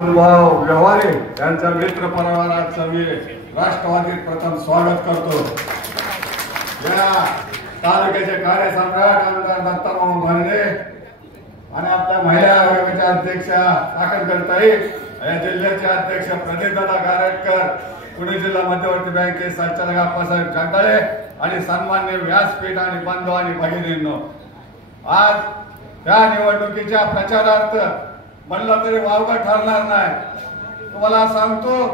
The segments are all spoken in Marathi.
भाऊ व्यवहारे यांच्या मित्र परिवाराचं मी राष्ट्रवादीत प्रथम स्वागत करतो। या तालुक्याचे कार्यसम्राट आमदार दत्ताभाऊ भांडे आणि आपल्या महिला आयोगाच्या अध्यक्षा साखरकरताई, या जिल्ह्याचे अध्यक्ष प्रदीपदादा गारटकर, पुणे जिल्हा मध्यवर्ती बँकेचे संचालक आप्पासाहेब जगदाळे आणि सन्माननीय व्यासपीठ आणि बंधू आणि भगिनींनो, आज त्या निवडणुकीच्या प्रचारार्थ म्हणलं तरी वावगा ठरणार नाही। तुम्हाला सांगतो,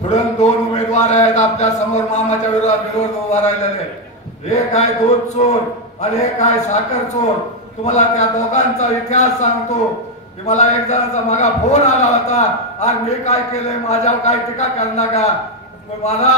पुढे दोन उमेदवार आहेत आपल्या समोर मामाच्या विरोधात उभा राहिलेले। एक आहे दूध चोर आणि एक आहे साखर चोर। तुम्हाला त्या दोघांचा इतिहास सांगतो की मला एक जणांचा मागा फोन आला होता, आज मी काय केलंय, माझ्यावर काय टीका करणार का, मला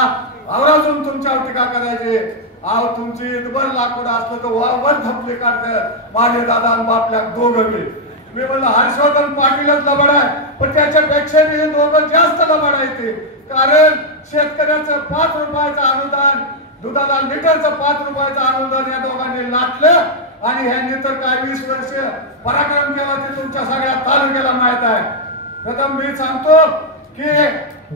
आवर्जून तुमच्यावर टीका करायची। आव तुमची इतभर लाकूड असलं तर वावर धपली काढतात माझे दादा आणि बापल्या दोघं बी। मी म्हणलं हर्षवर्धन पाटीलच लबाड आहे, पण त्याच्यापेक्षा मी दोघं जास्त लबाड आहे ते। कारण शेतकऱ्याचं 5 रुपयाचं अनुदान, दुधाला लिटरचं 5 रुपयाचं अनुदान या दोघांनी लाटलं आणि ह्यांनी तर काय 20 वर्ष पराक्रम केला ते तुमच्या सगळ्या तालुक्याला माहित आहे। प्रथम मी सांगतो की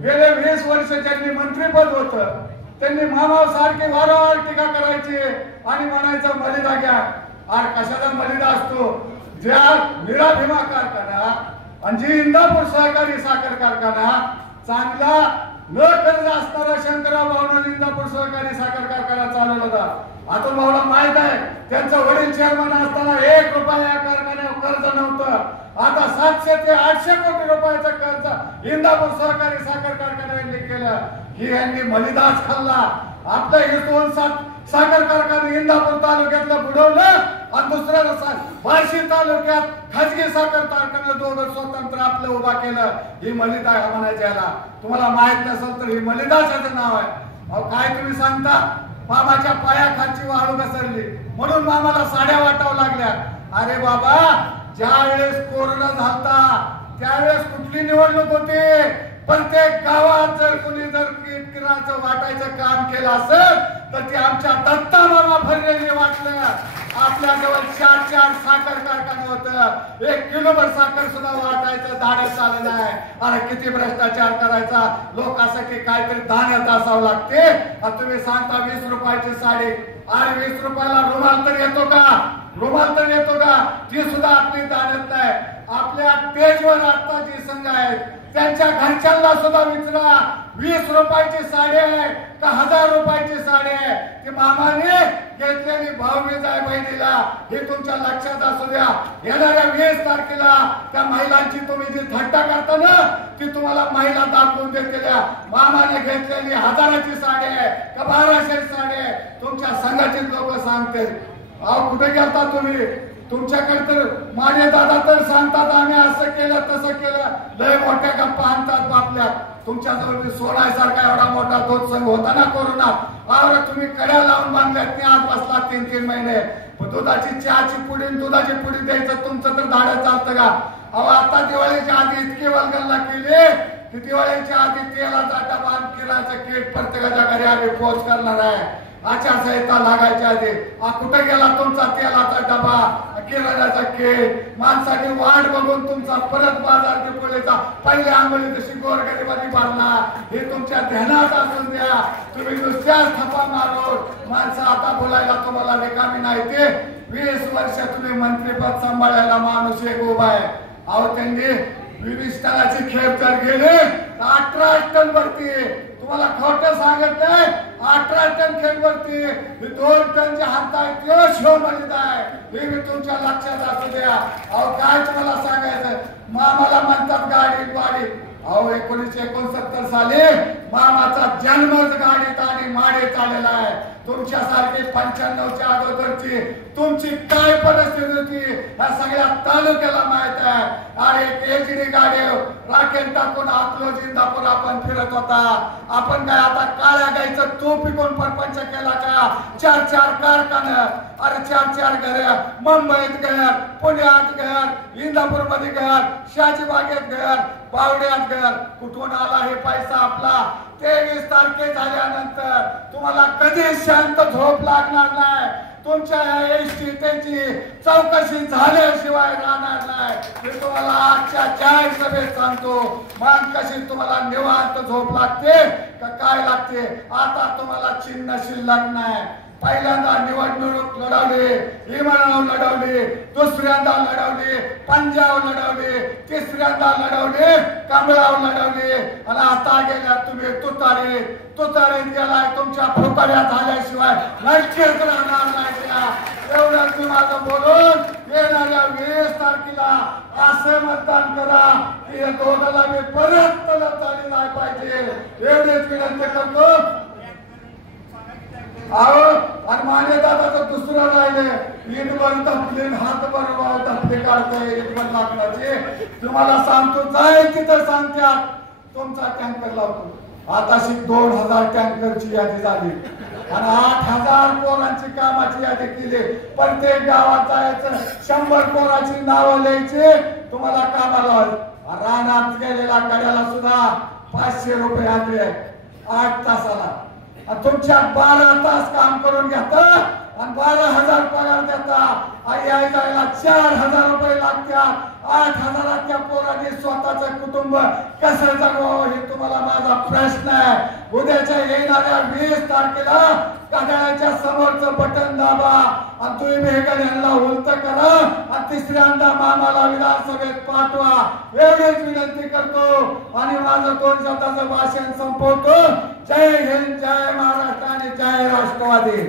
गेले 20 वर्ष ज्यांनी मंत्रीपद होतं त्यांनी मामासारखी वारंवार टीका करायची आणि म्हणायचं मलिदा घ्या। आज कशाचा मलिदा असतो? ज्या मीरा भीमा कारखाना आणि जी इंदापूर सहकारी साखर कारखाना चांगला न कर्ज असणारा शंकरराव भाऊंनी इंदापूर सहकारी साखर कारखाना चालवला होता। अतुल भाऊला माहित आहे, त्यांचा वडील चेअरमन असताना 1 रुपया या कारखान्यावर कर्ज नव्हतं। आता 700 ते 800 कोटी रुपयाचं कर्ज इंदापूर सहकारी साखर कारखान्याने केलं। ही यांनी मलिदाच खाल्ला। आपल्या हे 2 साखर कारखाने इंदापूर तालुक्यातलं बुडवलं आणि दुसऱ्या बार्शी तालुक्यात खाजगी साखर कारखाना दोघं स्वतंत्र आपलं उभा केलं। ही मलिदा म्हणायचं याला। तुम्हाला माहित नसेल तर ही मलिदाचं नाव आहे। अहो काय तुम्ही सांगता, मामाच्या पायाखालची वाळू घसरली म्हणून मामाला साड्या वाटावं लागल्या। अरे बाबा, ज्या वेळेस कोरोना झालता त्यावेळेस कुठली निवडणूक होती? प्रत्येक गावात जर कोणी किराचं वाटायचं काम केलं असेल तर ते आमच्या दत्ता मामा भरलेले वाटलं। आपल्या जवळ 4 साखर कारखाने होतं, 1 किलोभर साखर सुद्धा वाटायचं धाडस आलं नाही। अरे किती भ्रष्टाचार करायचा, लोकांसाठी काहीतरी धान्यात असावं लागते। तुम्ही सांगता 20 रुपयाची साडी, अरे 20 रुपयाला रुमाल तर येतो का? रुमाल तर येतो का? ती सुद्धा आपली धान्यात नाही। आपल्या पेजवर आता जी संघ आहेत त्यांच्या घरच्यांना सुद्धा विचारा, 20 रुपयाची साडी आहे का 1000 रुपयाची साडी आहे? ती मामाने घेतलेली भाऊबीज आहे बहिणीला, हे तुमच्या लक्षात असू द्या। येणाऱ्या 20 तारखेला त्या महिलांची तुम्ही जी थट्टा करता ना, ती तुम्हाला महिला दाखवून देतील। मामाने घेतलेली 1000ची साडी आहे का 1200 साडी आहे, तुमच्या संघाचे लोक सांगतील। अहो कुठे गेलता तुम्ही? तुमच्याकडे तर माझे दादा तर सांगतात आम्ही असं केलं तसं केलं, लय मोठ्या गप्पा आणतात बापल्या। तुमच्याजवळ सोडायसारखा एवढा मोठा तोच संघ होता ना कोरोनात, आवर तुम्ही कड्या लावून बांधल्यात, आज बसला 3 महिने। दुधाची चहाची पुडी दुधाची पुडी द्यायचं तुमचं तर धाडं चालतं का? अहो आता दिवाळीच्या आधी इतकी वल्गना केली की दिवाळीच्या आधी तेलाचा डबा किराचं किट प्रत्येकाच्या घरी आम्ही पोच करणार आहे। आचारसंहिता लागायच्या आधी कुठे गेला तुमचा तेलाचा डबा, किराण्याचा किट? माणसाची वाट बघून तुमचा परत बाजार दिपोळीचा पहिल्या आंघोळी जशी गोरगरिबांनी भरला, हे तुमच्या ध्यानात असून द्या। तुम्ही नुसत्याच थप्पा मारून माणसं आता बोलायला तुम्हाला रिकामी नाही। ते 20 वर्ष तुम्ही मंत्रीपद सांभाळायला माणूस एक उभा आहे। अहो त्यांनी 20 टनाची खेप जर गेली 18 टन भरती, तुम्हाला खोटं सांगत नाही, 18 टन खेप भरती, 2 टनचे हात आहे तो शो मलिदा आहे, हे मी तुमच्या लक्षात असू द्या। अहो काय तुम्हाला सांगायचं, मामाला म्हणतात गाडी गाडी। अहो 1969 साली मामाचा जन्मच गाडीत आणि माडीत आलेला आहे। तुमच्यासारखी 95च्या अगोदरची तुमची काय परिस्थिती होती या सगळ्या तालुक्याला माहित आहे। अरे एचडी गाडी राखेल टाकून आपलो जिंदापूर आपण फिरत होता। आपण काय आता काळ्या गाईचं तूप पिकून परपंच केला का? 4 कारखाने, अरे 4 घर, मुंबईत घर, पुण्यात घर, इंदापूर मध्ये घर, शाजीबागेत घर, बावड्यात घर। कुठून आला हे पैसा आपला? 23 तारखे झाल्यानंतर तुम्हाला कधी शांत झोप लागणार नाही। तुमच्या एसटी त्यांची चौकशी झाल्याशिवाय राहणार नाही. मी तुम्हाला आजच्या जाहीर सभेत सांगतो. मग कशी तुम्हाला निवांत झोप लागते का काय लागते? आता तुम्हाला चिन्ह शिल्लक नाही. पहिल्यांदा निवडणूक लढवली, इमानाव लढवली, दुसऱ्यांदा लढवली, पंजाब लढवली, तिसऱ्यांदा लढवली, कमळाव लढवली आणि आता गेल्या तुम्ही तुतारीत गेलाय. तुमच्या फुकड्या झाल्याशिवाय नक्कीच राहणार नाही. एवढं तुम्हाला बोलून येणाऱ्या 20 तारखेला असे मतदान करा की या दोघाला मी परत तलब झाली नाही पाहिजे. एवढीच विनंती करतो. अहो आणि माने दादाचं दुसरं राहिले ईदभर तपले हातभर तपले काढतोय ईदभर लाकडाचे. तुम्हाला सांगतो जाईल तिथं सांगत्यात तुमचा टँकर लावतो. आताशी 2000 टँकरची यादी झाली आणि 8000 पोरांची कामाची यादी केली. प्रत्येक गावात जायचं 100 पोरांची नावं लिहायची. तुम्हाला कामाला रानात गेलेला कड्याला सुद्धा 500 रुपये आले 8 तासाला. तुमच्या 12 तास काम करून घेता आणि 12,000 पगार देता. आई जायला 4,000 रुपये लागतात. 8,000 त्या पोरांनी स्वतःचं कुटुंब कसं जगवावं हे तुम्हाला माझा प्रश्न आहे. उद्याच्या येणाऱ्या 20 तारखेला घड्याळाच्या समोरचं बटन दाबा आणि तुम्ही मेघड्यांना उलट करा आणि तिसऱ्यांदा मामाला विधानसभेत पाठवा. एवढीच विनंती करतो आणि माझं 2 शब्दाचं भाषण संपवतो. जय हिंद, जय महाराष्ट्र आणि जय राष्ट्रवादी.